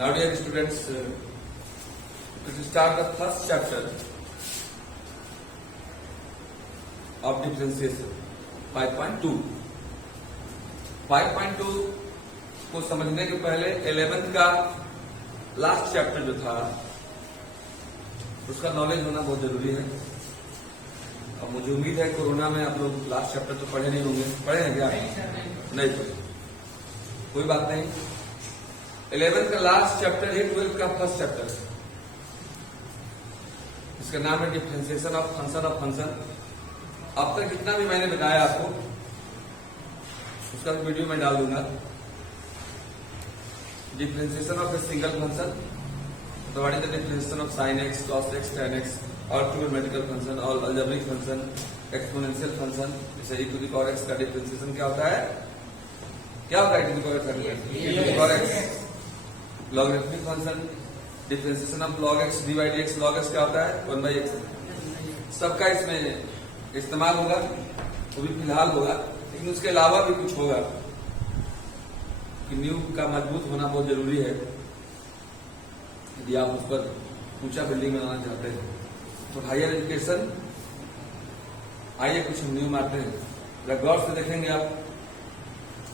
Now dear students, to start the first chapter of differentiation 5.2. 5.2 को समझने के पहले 11th का लास्ट चैप्टर जो था उसका नॉलेज होना बहुत जरूरी है। और मुझे उम्मीद है कोरोना में आप लोग लास्ट चैप्टर तो पढ़े नहीं होंगे। पढ़े हैं क्या? नहीं पढ़े, कोई बात नहीं। 11th का लास्ट चैप्टर है 12th का फर्स्ट चैप्टर, इसका नाम है डिफरेंशिएशन ऑफ फंक्शन। अब तक जितना भी मैंने बताया आपको उसका वीडियो मैं डाल दूंगा। Differentiation of a single function, तो what is the differentiation of sin x, cos x, tan x, और ट्रिगोनोमेट्रिकल फंक्शन और अलजेब्रिक फंक्शन, एक्सपोनेंशियल फंक्शन। जैसे e to the power x का डिफरेंशिएशन क्या होता है? क्या होता है e to the power x? Logarithmic function, differentiation of log x dy dx, log x क्या होता है? 1/x। सबका इसमें इस्तेमाल होगा, वो भी फिलहाल होगा, लेकिन उसके अलावा भी कुछ होगा कि न्यू का मजबूत होना बहुत जरूरी है यदि आप उस पर ऊंचा बिल्डिंग बनाना चाहते हैं। तो हायर एजुकेशन, आइए कुछ न्यू मारते हैं। अगर गौर से देखेंगे आप,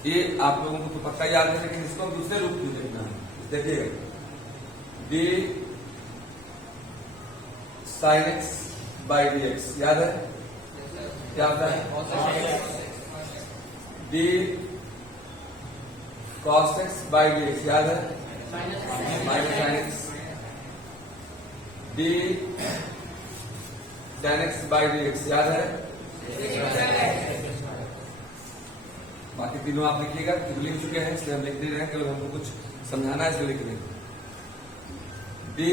ये आप लोगों को तो पक्का याद है, लेकिन इसको दूसरे रूप में देखना है। देखिएगा, D sin x by dx याद है? क्या होता है? D cos x by dx याद है? Minus sin x। D tan x by dx याद है? बाकी तीनों आप लिखिएगा, लिख चुके हैं इसलिए हम लिख दे रहे हैं, केवल हमको कुछ समझाना है इसलिए लिख रहे हैं। D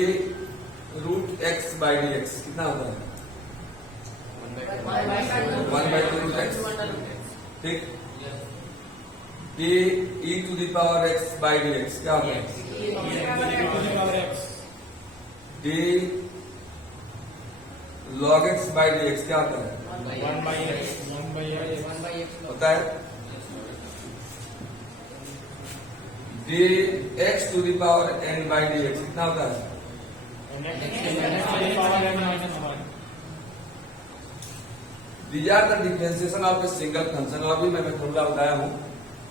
root x by d x कितना होता है? 1/2 रूट एक्स। ठीक। D e to the power x by d x क्या होता है? D log x by d x क्या होता है? 1/x होता है। D x to the power n by d x कितना होता है? These are the differentiation of a single function। और भी मैं फॉर्मूला बताया हूँ,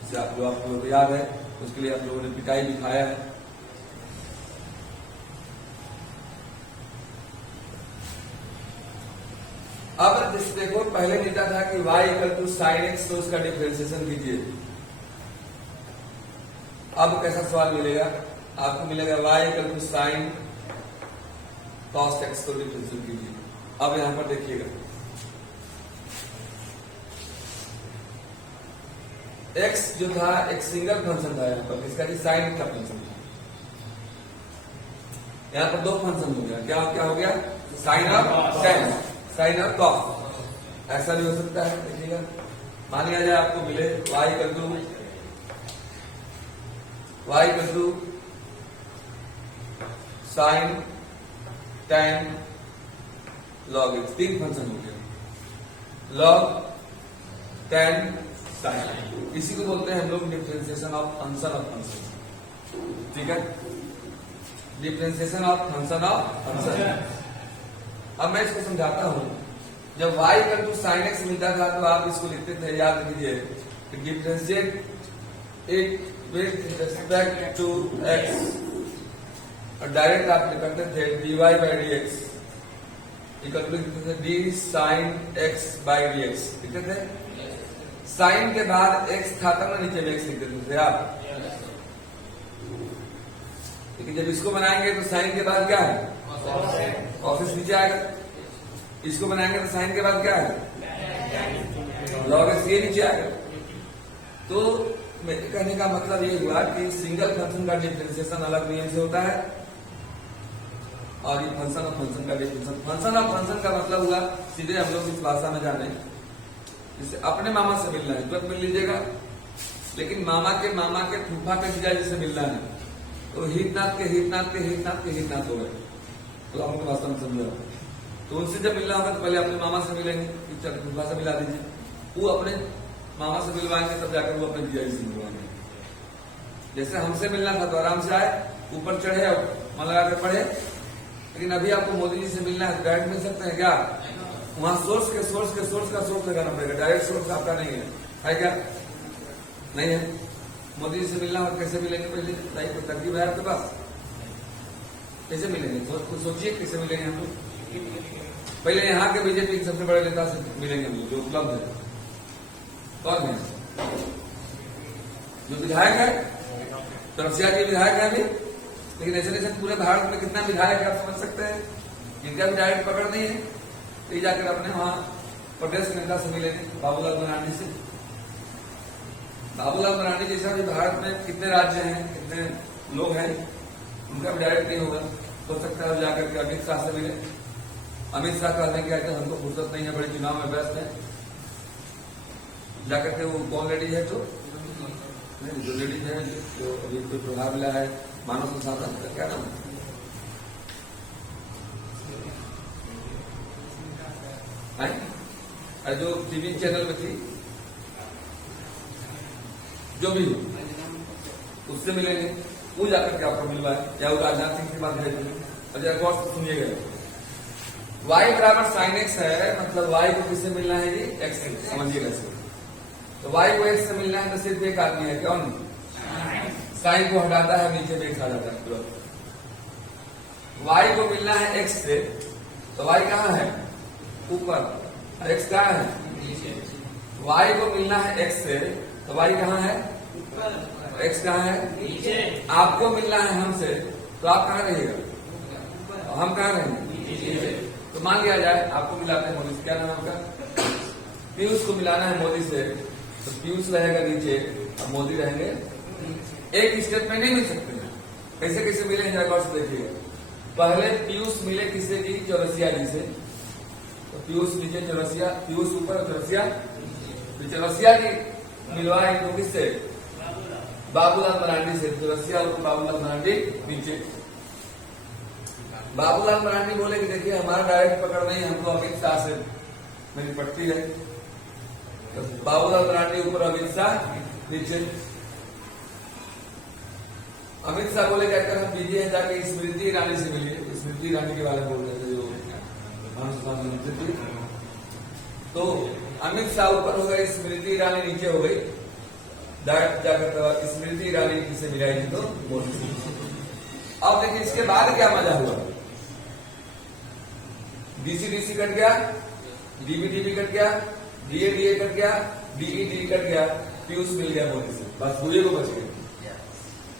जिसे आप लोगों को याद है, उसके लिए आप लोगों ने पिटाई दिखाया है। अब जैसे देखो, पहले लिखा था कि y equal to sine x, तो उसका डिफरेंशिएशन कीजिए। अब कैसा सवाल मिलेगा आपको? मिलेगा y equal to sine cos x, को डिफरेंशिएशन कीजिए। अब यहां पर देखिएगा, x जो था एक सिंगल फंक्शन था, यहाँ पर इसका साइन का फंक्शन था। यहाँ पर दो फंक्शन हो गया, क्या क्या हो गया? साइन और टेन, साइन और कॉस। ऐसा भी हो सकता है। देखिएगा, मान लिया जाए आपको मिले y equal to sine ten log x, तीन फंक्शन हो गया, लॉग टेन साइन। इसी को बोलते हैं हम लोग डिफरेंशिएशन ऑफ फंक्शन। ठीक है, डिफरेंशिएशन ऑफ फंक्शन। अब मैं इसको समझाता हूं। जब y equal to sine x मिलता था तो आप इसको लिखते थे, याद रखिए, differentiate it with respect to x, और डायरेक्ट आप करते थे dy by d x equal to लिखते थे d sine x by d x लिखते थे। साइन के बाद x था तब नीचे में x लिख देते थे आप। लेकिन जब इसको बनाएंगे तो साइन के बाद क्या है? कॉस नीचे आएगा। इसको बनाएंगे तो साइन के बाद क्या है? लॉग एक्स, ये नीचे आएगा। तो मेरे कहने का मतलब ये हुआ कि सिंगल फंक्शन का डिफरेंशिएशन अलग नियम से होता है, और ये फंक्शन ऑफ फंक्शन का डिफरेंशिएशन। फंक्शन ऑफ फंक्शन का मतलब हुआ, सीधे हम लोग इस भाषा में जाने, जैसे अपने मामा से मिलना है तो मिल लीजिएगा, लेकिन मामा के फूफा के जीजा जी से मिलना है तो हितनाथ के हितनाथ हो गए। तो हमको भाषा में समझा, तो उनसे जब मिलना होगा तो पहले अपने मामा से मिलेंगे, फूफा से मिला दीजिए, वो अपने मामा से मिलवाएंगे, तब जाकर वो अपने जीजा जी से मिलवाएंगे। जैसे हमसे मिलना था तो आराम से आए, ऊपर चढ़े और मन लगा कर पढ़े। लेकिन अभी आपको मोदी जी से मिलना है, डायरेक्ट मिल सकते हैं क्या? वहां सोर्स का सोर्स लगाना पड़ेगा, डायरेक्ट सोर्स आपका नहीं है क्या? नहीं है। मोदी जी से मिलना और कैसे मिलेंगे? पहले बताइए, कोई तरकीब है आपके पास? कैसे मिलेंगे? कुछ सोचिए कैसे मिलेंगे हम लोग। पहले यहाँ के बीजेपी के सबसे बड़े नेता से मिलेंगे हम लोग, जो उपलब्ध है। कौन है? जो विधायक है, तरसिया के विधायक है अभी। लेकिन ऐसे पूरे भारत में कितना विधायक है आप समझ सकते हैं? जिनका भी डायरेक्ट पकड़ नहीं है, तो जाकर अपने वहां प्रदेश नेता से मिलेंगे, बाबूलाल मरांडी से। बाबूलाल मरांडी जैसा भी भारत में कितने राज्य हैं, कितने लोग हैं, उनका भी डायरेक्ट नहीं होगा। हो सकता है जाकर के अमित शाह से मिले। अमित शाह कहने के आए हमको फुर्सत नहीं है, बड़े चुनाव में व्यस्त है। जाकर के वो कौन लेडीज है, जो लेडीज है जो अभी कोई प्रभाव मिला है मानव संसाधन का, क्या नाम है, जो टीवी चैनल में थी, जो भी हो उससे मिलेंगे। वो जाकर के आपको मिलवाए, या वो राजनाथ सिंह की बात है। और एक और सुनिएगा, y बराबर साइन एक्स है, मतलब y को किससे मिलना है जी? x से, समझिएगा इसे। तो y को x से मिलना है तो सिर्फ एक आदमी है, कौन? साइन को हटाता है, नीचे में x आ जाता है। y को मिलना है x से, तो y कहाँ है? ऊपर। x कहाँ है? नीचे। y को मिलना है x से, तो y कहाँ है? ऊपर। x कहाँ है? नीचे। आपको मिलना है हमसे, तो आप कहाँ रहिएगा? हम कहाँ रहेंगे? तो मान लिया जाए आपको मिलाते हैं मोदी से, क्या नाम है आपका? पीयूष को मिलाना है मोदी से, तो पीयूष रहेगा नीचे और मोदी रहेंगे। एक स्टेप में नहीं मिल सकते हैं। कैसे कैसे मिले हैं गौर से देखिएगा। पहले पीयूष मिले किससे जी? चौरसिया जी से। तो पीयूष नीचे, चौरसिया, पीयूष ऊपर, चौरसिया। तो चौरसिया जी मिलवाए तो किससे? बाबूलाल मरांडी से। चौरसिया और बाबूलाल मरांडी नीचे। बाबूलाल मरांडी बोले कि देखिए हमारा डायरेक्ट पकड़ नहीं, हमको अमित शाह से मेरी पट्टी है। तो बाबूलाल मरांडी ऊपर, अमित शाह नीचे। अमित शाह बोले कहकर हम बिजी हैं, जाके स्मृति ईरानी से मिलिए। स्मृति ईरानी के बारे में बोल रहे थे, जो मंत्री थी। तो अमित शाह ऊपर हो गए, स्मृति ईरानी नीचे हो गई। डायरेक्ट जाकर स्मृति ईरानी से मिलाई थी तो मोदी। अब देखिए इसके बाद क्या मजा हुआ। डीसी कट गया, डीबी कट गया, डीए कट गया, डीई कट गया, पीयूष मिल गया मोदी से। बस पूरे को बच गए।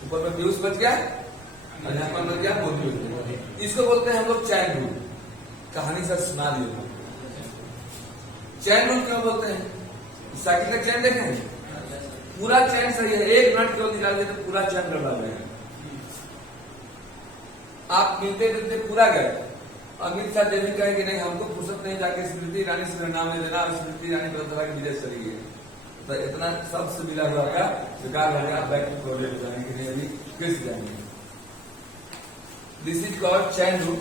ऊपर में पीयूष बच गया और यहाँ पर बच गया मोदी। इसको बोलते हैं हम लोग चैन रूल। कहानी सर सुना दी। चैन रूल क्यों बोलते हैं? साइकिल का चैन देखे हैं, पूरा चैन सही है, एक नट क्यों निकाल देते तो पूरा चैन गड़बड़ा गया। आप मिलते मिलते पूरा गए। अमित शाह देवी कहेंगे नहीं हमको फुर्सत नहीं, जाके स्मृति ईरानी से नाम ले देना। स्मृति ईरानी विधानसभा के विदेश चली गई, तो इतना सबसे मिला हुआ का बेकार हो गया। बैक टू प्रोजेक्ट जाएंगे नहीं, अभी फिर से जाएंगे। This is called chain rule.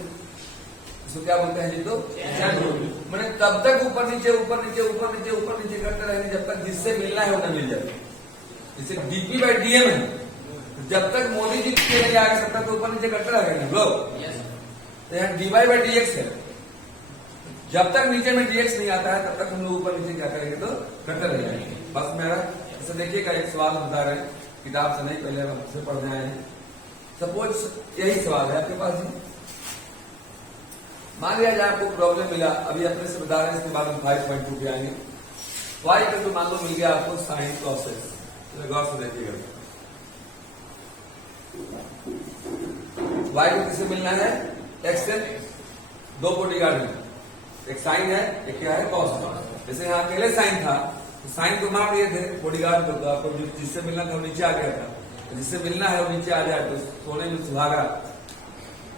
इसको क्या बोलते हैं जी? तो चैन रूल मैंने तब तक ऊपर नीचे ऊपर नीचे ऊपर नीचे ऊपर नीचे करते रहेंगे जब तक जिससे मिलना है उन्हें मिल जाए। जैसे डीपी बाई डीएम है, जब तक मोदी जी के नहीं आगे तब तक ऊपर नीचे करते रहेंगे हम लोग। तो यहाँ डीवाई बाई डीएक्स है, जब तक नीचे में डीएक्स नहीं आता है तब तक हम लोग ऊपर नीचे क्या करेंगे? तो करते रहेंगे। बस मेरा ऐसा देखिएगा, एक सवाल बता रहे हैं, किताब से नहीं, पहले हमसे पढ़ने आए हैं। सपोज यही सवाल है आपके पास जी। मान लिया जाए आपको प्रॉब्लम मिला, अभी अपने से बता रहे हैं, इसके बाद हम 5.2 पे आएंगे। वाई का तो मान लो मिल गया आपको साइन प्रोसेस, गौर से देखिएगा। वाई को किससे मिलना है? एक्स से। दो बॉडीगार्ड है, एक साइन है, एक क्या है? कॉस। जैसे यहाँ अकेले साइन था तो साइन को मार दिए थे बॉडीगार्ड को, तो आपको जिससे मिलना था वो नीचे आ गया था। जिससे मिलना है वो नीचे आ जाए तो सोने में सुहागा,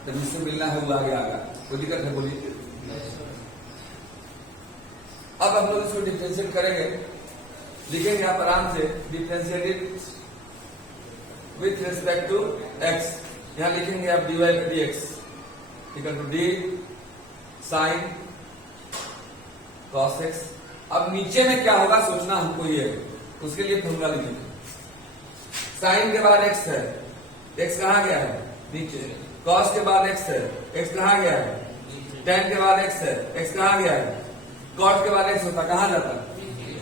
तो जिससे मिलना है वो आगे आगा। कोई दिक्कत है? बोलिए। अब हम लोग इसको डिफ्रेंशिएट करेंगे, लिखेंगे यहाँ पर आराम से differentiated with respect to x. यहाँ लिखेंगे आप dy by dx equal to d sine cos x. अब नीचे में क्या होगा सोचना हमको ये है, उसके लिए फॉर्मूला लिखेंगे। साइन के बाद एक्स है, एक्स कहाँ गया है? नीचे, cos के बाद x है, x कहाँ गया है, tan के बाद x है, x कहाँ गया है, cot के बाद x होता कहाँ जाता,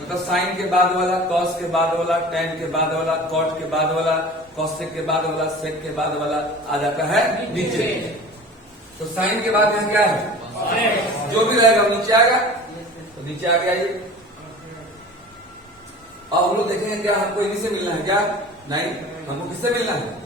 मतलब sin के बाद वाला, cos के बाद वाला, tan के बाद वाला, cot के बाद वाला, cosec के बाद वाला, sec के बाद वाला आ जाता है नीचे। तो sin के बाद यहाँ क्या है, जो भी रहेगा वो नीचे आएगा, तो नीचे आ गया ये। अब हम लोग देखेंगे क्या हमको इन्हीं से मिलना है क्या, नहीं, हमको किससे मिलना है,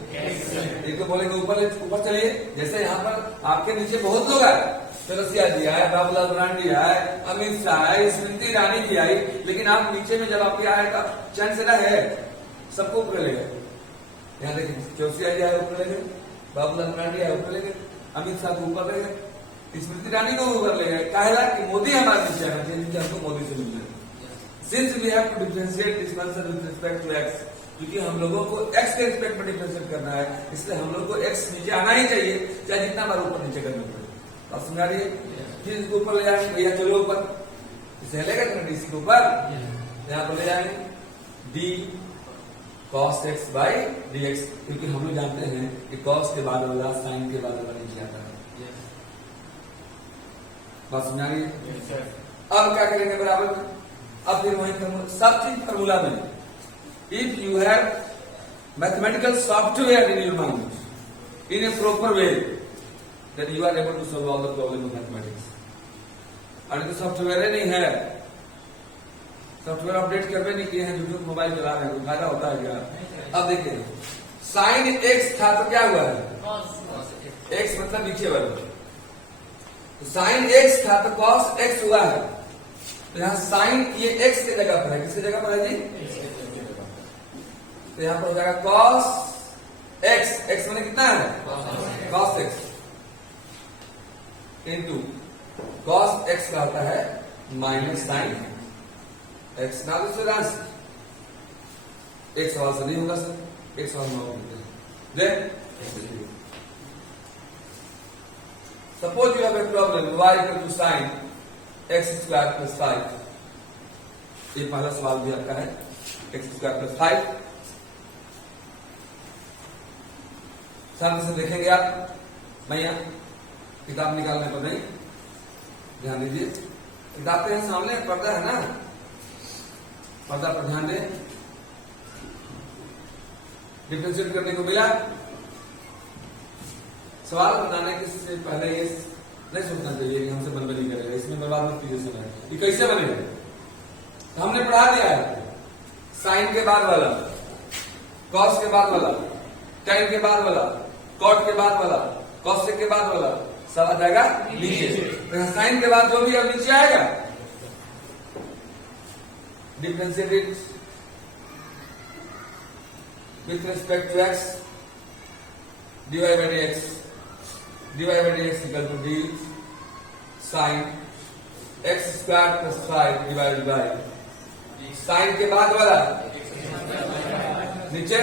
एक तो बोलेंगे ऊपर चलिए, जैसे यहाँ पर आपके नीचे बहुत लोग आए, चौरसिया जी आए, बाबूलाल ब्रांडी आए, अमित शाह आए, स्मृति ईरानी जी आई, लेकिन आप नीचे में जब आपके आए तो चैन से रहे, सबको ऊपर ले गए। यहाँ देखिए चौरसिया जी आए ऊपर ले गए, बाबूलाल ब्रांडी आए ऊपर ले गए, अमित शाह को ऊपर ले गए, स्मृति ईरानी को ऊपर ले गए, कहेला कि मोदी हमारे नीचे आना चाहिए, हमको मोदी से मिलना है। Since we have to differentiate this function with respect to x, क्योंकि हम लोगों को x के रिस्पेक्ट में डिफरेंशिएट करना है, इसलिए हम लोग को x नीचे आना ही चाहिए, चाहे जितना बार ऊपर नीचे करना पड़े। आप समझा रही है, फिर इसको ऊपर ले जाएंगे, भैया चलो ऊपर, इसे लेगा डी सी के ऊपर, यहाँ पर ले जाएंगे d cos x by dx, क्योंकि हम लोग जानते हैं कि cos के बाद वाला sin के बाद वाला नीचे आता है। बात समझा रही है। अब क्या करेंगे बराबर में, अब फिर वही सब चीज फॉर्मूला में, if you have mathematical software in your mind in a proper way, then you are able to solve all the problem of mathematics. और तो सॉफ्टवेयर नहीं है, सॉफ्टवेयर अपडेट करवे नहीं किए हैं, जो मोबाइल चला रहे हैं, फायदा होता है क्या। अब देखिए साइन एक्स था तो क्या हुआ है, एक्स मतलब नीचे वाला, तो साइन एक्स था तो कॉस एक्स हुआ है, तो यहाँ साइन ये x के जगह पर है, किसके जगह पर है जी, तो यहाँ पर हो जाएगा cos x, x मैंने कितना है cos x into cos x का होता है माइनस साइन x। ना दूसरे एक सवाल से नहीं होगा सर, एक सवाल में then suppose you have a problem y equal to sine x square plus 5, ये पहला सवाल भी आपका है, एक्स स्क्वायर प्लस 5। सामने से देखेंगे आप, मैं यहाँ किताब निकालने पर नहीं, ध्यान दीजिए, किताब पे सामने पर्दा है ना, पर्दा पर ध्यान दें, डिफरेंशिएट करने को मिला। सवाल बनाने के से पहले ये नहीं सोचना चाहिए कि हमसे बन नहीं करेगा, इसमें बर्बाद मत कीजिए समय, ये कैसे बनेगा, तो हमने पढ़ा दिया है, साइन के बाद वाला, कॉस के बाद वाला, टेन के बाद वाला, कॉट के बाद वाला, कॉसेक के बाद वाला, सब आ जाएगा नीचे। तो साइन के बाद जो भी अब नीचे आएगा, differentiate it with respect to x, dy by dx, dy by dx equal to d sine x square plus 5 divide by sine के बाद वाला नीचे,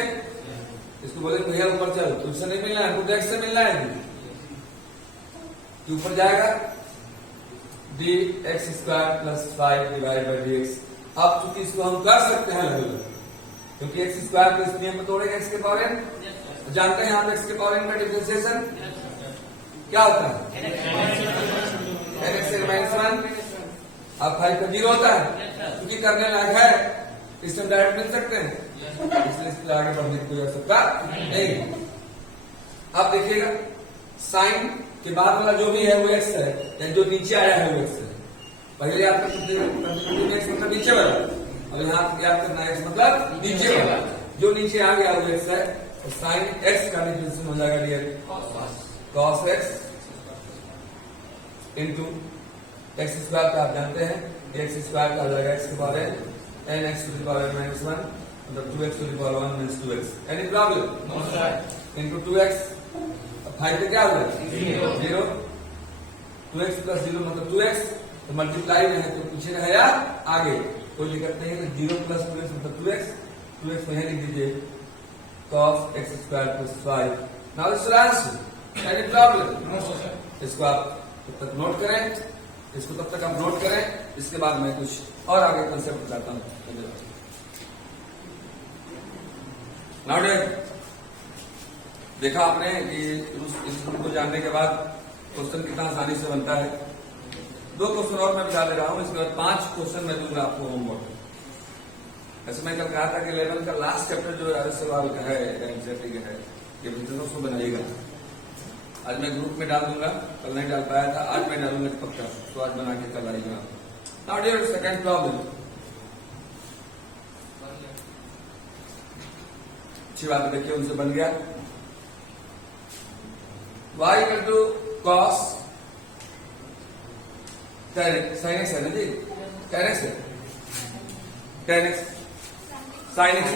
इसको बोले भैया ऊपर चल, तुमसे नहीं मिलना है, कुछ x से मिलना है, तो ऊपर जाएगा dx square plus 5 divide bye dx। अब चूंकि इसको हम कर सकते हैं अलग, क्योंकि एक्स स्क्वायर को इस नियम में तोड़ेगा, एक्स के पावर n, जानते हैं आप एक्स के पावर n का डिफरेंशिएशन क्या होता है, -1। अब 5 का 0 होता है, क्योंकि करने लायक है, इसमें डायरेक्ट मिल सकते हैं, इसलिए इसके आगे बढ़ने की कोई आवश्यकता नहीं। अब देखिएगा साइन के बाद वाला जो भी है वो एक्स है, या जो नीचे आया है वो एक्स है। पहले आपका एक्स मतलब नीचे वाला, और यहाँ याद करना एक्स मतलब नीचे वाला, जो नीचे आ गया वो एक्स है, और साइन एक्स का डिफरेंशिएशन हो जाएगा डियर cos x into x square का आप जानते हैं, एक्स स्क्वायर का हो जाएगा एक्स के power n x to the power -1, मतलब 2x to the power 1 minus 2x। Any problem, into 2x, 5 पे क्या होगा 0, 2x प्लस 0 मतलब 2x, तो मल्टीप्लाई में है तो पीछे रहेगा आगे, कोई दिक्कत नहीं है, 0 प्लस 2x मतलब 2x, 2x में लिख दीजिए cos x square plus 5। Now this answer, any problem, इसको आप तब तक नोट करें, इसको तब तक आप नोट करें, इसके बाद मैं कुछ और आगे कंसेप्ट बताता हूं। नाउ देखा आपने कि इस रूल को जानने के बाद क्वेश्चन कितना आसानी से बनता है। 2 क्वेश्चन और मैं बता दे रहा हूं, इसके बाद 5 क्वेश्चन मैं दूंगा आपको होमवर्क। ऐसे मैं कल कहा था कि 11 का लास्ट चैप्टर जो आर सवाल का है, एनसीईआरटी का है, ये बिजनेस को बनाइएगा। आज मैं ग्रुप में डाल दूंगा, कल नहीं डाल पाया था, आज मैं डालूंगा पक्का, तो आज बना के कल आएगा। नाउ डियर सेकंड प्रॉब्लम, अच्छी बात देखिए उनसे बन गया। y equal to cos tan x है ना जी, tan x है, tan x sin x,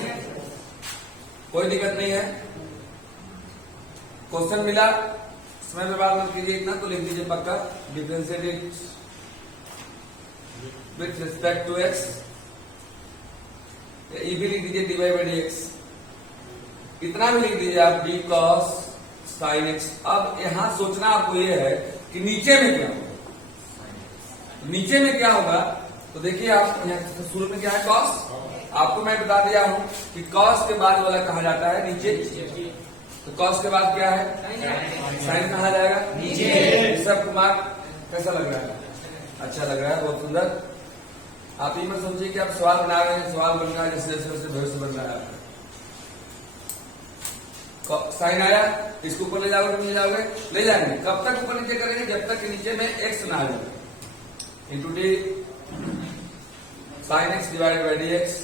कोई दिक्कत नहीं है। क्वेश्चन मिला, समय बर्बाद मत कीजिए इतना, तो लिख दीजिए पक्का differentiate it with respect to x, ये भी लिख दीजिए dy बाई dx, इतना भी लिख दीजिए आप d cos sin x। अब यहां सोचना आपको ये है कि नीचे में क्या होगा, नीचे में क्या होगा। तो देखिए आप यहाँ शुरू में क्या है cos, आपको मैं बता दिया हूं कि cos के बाद वाला कहा जाता है नीचे, तो cos के बाद क्या है sin कहा जाएगा नीचे। सब कुमार कैसा लग रहा है, अच्छा लग रहा है, बहुत सुंदर। आप ये मत सोचिए कि आप सवाल बना रहे हैं, सवाल बन रहा है जैसे जैसे वैसे भविष्य बन रहा है। साइन आया, इसको ऊपर ले जाओगे, ले जाओगे, ले जाएंगे। कब तक ऊपर नीचे करेंगे, जब तक कि नीचे में x ना आ जाए। Into D sine x divide by d x.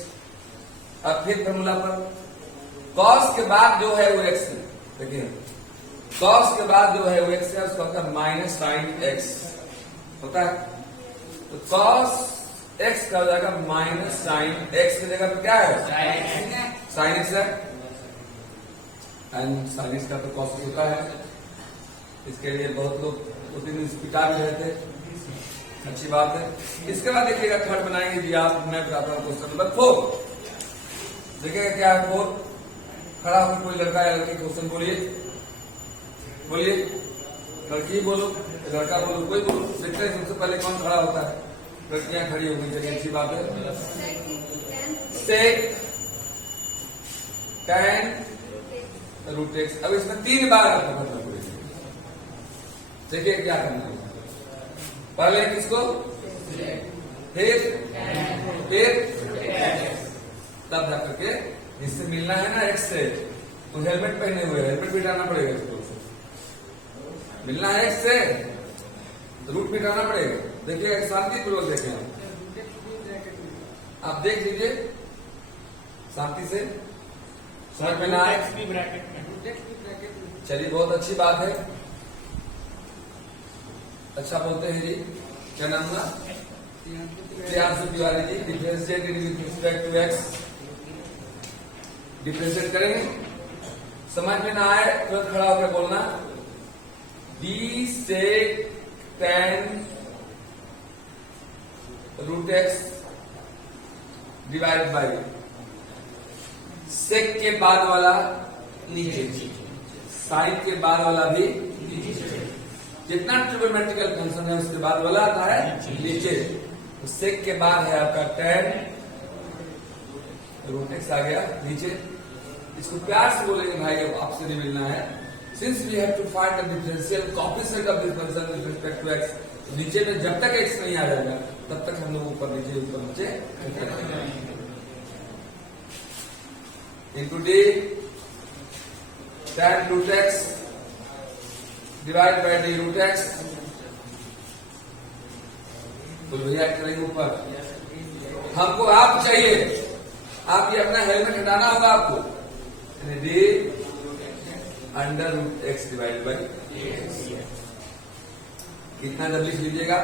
अब फिर फॉर्मूला पर cos के बाद जो है वो x है, देखिए cos के बाद जो है वो x है, उसका होता है माइनस साइन एक्स होता है। तो cos x का हो जाएगा माइनस साइन एक्स की जगह पर क्या है साइन एक्स है, एंड साइन एक्स का तो कॉस होता है। इसके लिए बहुत लोग उस दिन पिटा भी रहे थे, अच्छी बात है। इसके बाद देखिएगा थर्ड बनाएंगे जी आप, मैं बताता हूँ क्वेश्चन नंबर 4। देखिएगा क्या है 4, खड़ा होकर कोई लड़का या लड़की क्वेश्चन बोलिए, बोलिए, लड़की बोलो लड़का बोलो, कोई बोलो। देखते हैं सबसे पहले कौन खड़ा होता है, लड़कियां खड़ी हो गई, चलिए अच्छी बात है। सेक tan रूट एक्स। अब इसमें 3 बार आपको करना पड़ेगा, देखिए क्या करना है। पहले किसको, फिर तब जाकर के इससे मिलना है ना एक्स से, तो हेलमेट पहने हुए, हेलमेट भी हटाना पड़ेगा इसको, मिलना है एक्स से तो रूट भी हटाना पड़ेगा। देखिए शांतिपूर्वक देखें आप देख लीजिए शांति से, समझ में ना आए चलिए बहुत अच्छी बात है, अच्छा बोलते हैं जी। क्या नाम था, Priyanshu Tiwari ji. Differentiate with respect to x, differentiate करेंगे, समझ में ना आए तो खड़ा होकर बोलना d sec tan root x divide by sec के बाद वाला नीचे, साइन के बाद वाला भी नीचे, जितना ट्रिग्नोमेट्रिकल फंक्शन है उसके बाद वाला आता है नीचे। तो सेक के बाद है आपका tan रूट एक्स आ गया नीचे। इसको प्यार से बोलेंगे भाई, अब आपसे नहीं मिलना है। Since we have to find the differential coefficient of this function with respect to x, तो नीचे में जब तक एक्स नहीं आ जाएगा तब तक हम लोग ऊपर नीचे into d tan root x divide by d root x. तो भैया करेंगे ऊपर, हमको आप चाहिए, आप ये अपना हेलमेट हटाना होगा आपको, d under root x divide by कितना जब लिख लीजिएगा,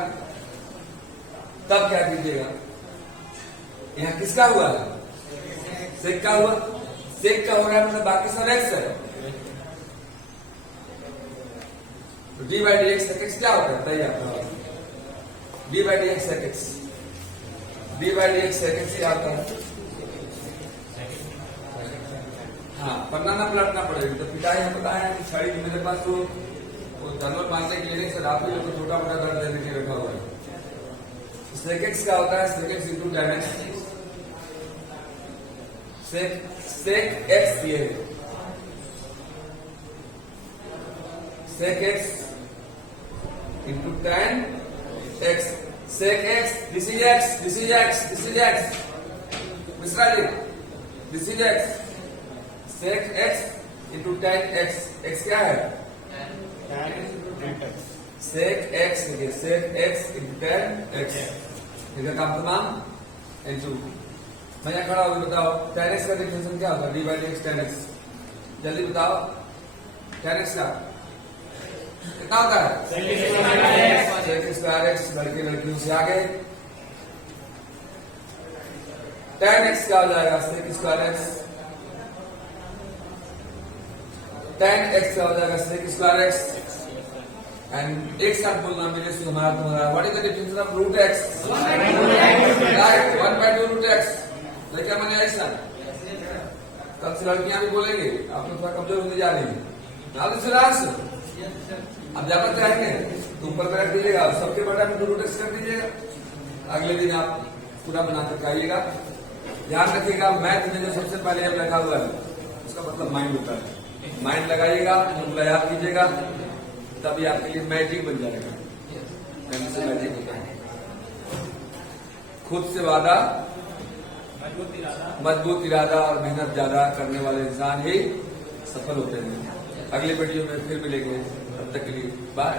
तब क्या कीजिएगा, यहाँ किसका हुआ है, सेक का हुआ, सेक का हो रहा है मतलब बाकी सब एक्स है, तो d by d x sec x क्या होता है, बताइए आप। D by d x sec x, d by d x sec x क्या होता है, हाँ पढ़ना ना पलटना पड़ेगा। तो पिताजी हम बताए कि छड़ी मेरे पास तो जानवर मारने के लिए सर आप ही लोग छोटा मोटा दर्द देने के रखा हुआ है। सेक एक्स क्या होता है, sec x into tan x, sec x ये sec x into tan x. Sec x, this is x, this is x, this is x. Mr. Rajiv, this is x. Sec x into tan x. x क्या है? Sec x देखिए, sec x into tan x. इधर काम तमाम into. मैं यहाँ खड़ा होकर बताओ tan x का डिफरेंशियल क्या होगा? d by dx tan x. जल्दी बताओ tan x का कितना होता है? sec स्क्वायर x लड़के लड़कियों से आगे tan x क्या हो जाएगा? sec square x tan x क्या हो जाएगा? sec स्क्वायर x एंड एक साथ बोलना मेरे से हमारा तुम्हारा what is the difference of root x? Right 1/2 root x. लड़कियां मैंने ऐसा तब से लड़कियां भी बोलेंगे आप लोग थोड़ा कमजोर होने जा रही है. Now this answer. अब जब तक रहेंगे तो ऊपर में रख दीजिएगा, सबके बड़ा में 2 रूट x कर दीजिएगा. अगले दिन आप पूरा बना कर खाइएगा. ध्यान रखिएगा मैथ में जो सबसे पहले अब लिखा हुआ है उसका मतलब माइंड होता है. माइंड लगाइएगा, फॉर्मूला याद कीजिएगा, तभी आपके लिए मैजिक बन जाएगा. मैजिक होता है. खुद से वादा, मजबूत इरादा और मेहनत ज्यादा करने वाले इंसान ही सफल होते हैं. अगले वीडियो में फिर मिलेंगे. तब तक के लिए बाय.